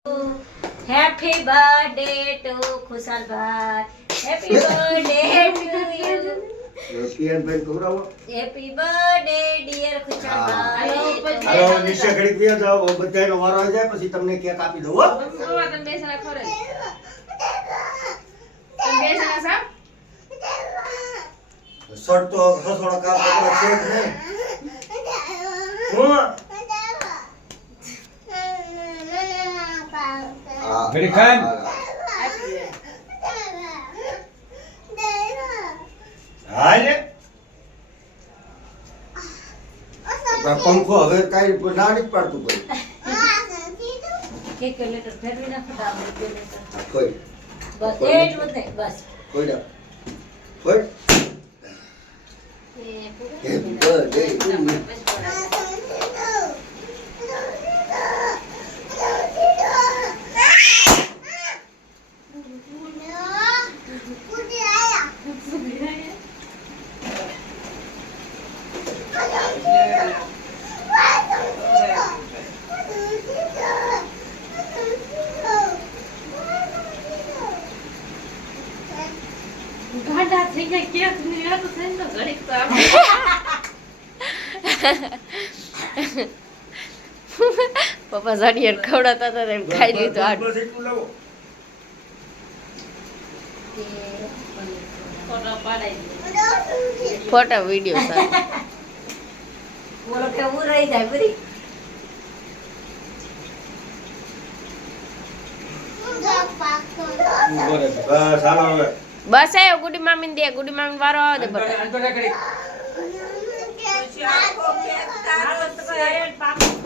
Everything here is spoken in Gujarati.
Happy birthday to Khushal bhai. Happy birthday to you. કિરણ ભાઈ ખવડાવો. Happy birthday dear Khushal bhai. હાલો નિશા ઘડીક વ્યા જાઓ બધાયનો વારો આવી જાય પછી તમને કેક આપી દઉં હો. તમે બેસણા ખરે તમે બેસણા સા શર્ટ તો થોડો કામ કપડા છે જ નહીં. હું ઘડી ખાન હાલે પંખો હવે કાઈ ના નથી પાડતું કોઈ Calculator ફેરવી નાખો ડાબુ calculator. કોઈ બસ એટલું જ નહીં બસ. કોઈ ના કોઈ Happy birthday to you. ગાડા થઈ ગયા કેક ની રાત થઈ તો ઘડીક તો પપ્પા ઝાડિયર ખવડાતા હતા એમ ખાઈ લીધું આડ બસ એટલું લાવો. ફોટો પાડાઈ ફોટા વિડિયો સાથે બોલો કે હું રહી જાય બરી. બસ હાલો હવે બસ આયો ગુડી મામી દે ગુડી મામી વારો આવે દે બટા અંતો ઘડી પાપા